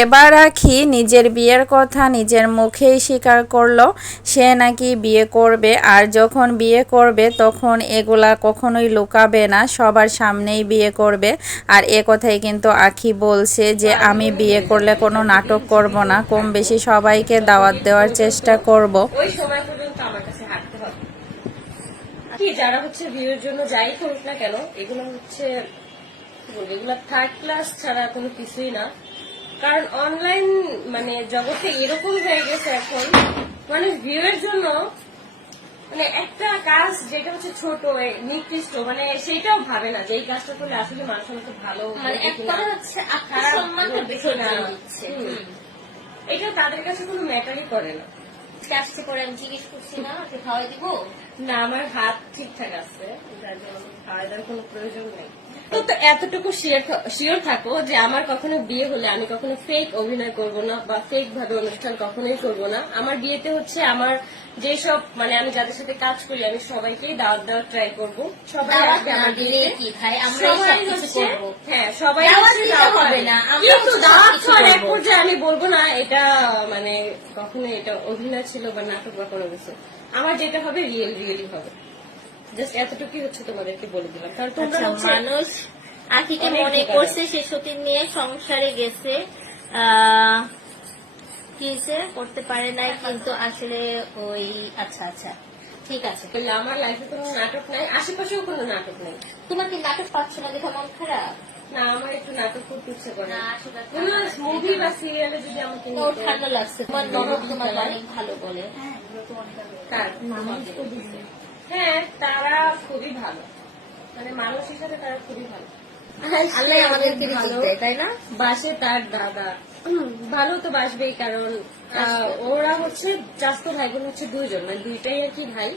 এবার আখি নিজের বিয়ের কথা নিজের মুখেই স্বীকার করল, সে নাকি বিয়ে করবে। আর যখন বিয়ে করবে, তখন এগুলা কখনোই লুকাবে না, সবার সামনেই বিয়ে করবে। আর এ কথাই কিন্তু আখি বলছে যে, আমি বিয়ে করলে কোনো নাটক করব না, কম বেশি সবাইকে দাওয়াত দেওয়ার চেষ্টা করব। যারা হচ্ছে বিয়ের জন্য যাই করুক না কেন, এগুলো হচ্ছে থার্ড ক্লাস ছাড়া কোনো কিছুই না। কারণ অনলাইন মানে জগতে এরকম হয়ে গেছে এখন। মানে ভিউয়ের জন্য মানে একটা কাজ যেটা হচ্ছে ছোট নিকৃষ্ট মানে সেটাও ভাবে না যে এই কাজটা করলে আসলে মানুষ আমাকে ভালো মানে বলবে এক হচ্ছে। এটা তাদের কাছে কোনো ম্যাটারই করে না। আজকে আসছে পরে আমি জিজ্ঞেস করছি না খাওয়াই দিব? না আমার হাত ঠিকঠাক আছে। যার জন্য আমার খাওয়া দাওয়ার কোনো প্রয়োজন নেই। তো এতটুকু শিওর থাকো যে আমার কখনো বিয়ে হলে আমি কখনো ফেক অভিনয় করব না বা ফেক ভাবে অনুষ্ঠান কখনোই করব না। আমার বিয়েতে হচ্ছে আমার যেসব মানে আমি যাদের সাথে কাজ করি আমি সবাইকেই দাওয়াত দেওয়ার ট্রাই করব। সবাই আমার কি খাই আমরা সবাই হচ্ছে হ্যাঁ সবাই হবে না, কিন্তু দাওয়াত খাওয়ার এক পর্যায়ে আমি বলব না এটা মানে কখনো এটা অভিনয় ছিল বা নাটক বা কোনো কিছু। আমার যেটা হবে রিয়েল রিয়েলি হবে। জাস্ট এতটুকুই হচ্ছে তোমাদেরকে বলে দিলাম। কারণ তোমরা আচ্ছা মানুষ আখিকে মনে করছে সে সতীর নিয়ে সংসারে গেছে কি করতে পারে নাই কিন্তু আসলে ওই আচ্ছা আচ্ছা ঠিক আছে। আমার লাইফে কোনো নাটক নাই আশেপাশেও কোনো নাটক নাই। তোমার কি নাটক পাচ্ছ না দেখো মন খারাপ? না আমার একটু নাটক করতে ইচ্ছে করে না, কোনো মুভি বা সিরিয়ালে যদি আমাকে তো ঠান্ডা লাগছে। তোমার ননদ তোমাকে অনেক ভালো বলে। কার? হ্যাঁ তারা খুবই ভালো। মানে মানুষ হিসাবে তারা খুবই ভালো। আল্লাহ আমাদেরকে রিজিক ভালো। দেয় তাই না? বাসে তার দাদা। হুম, ভালো তো বাসবেই কারণ আহ, ওরা হচ্ছে চাস্ত ভাই বোন হচ্ছে দুইজন মানে দুইটাই আর কি ভাই।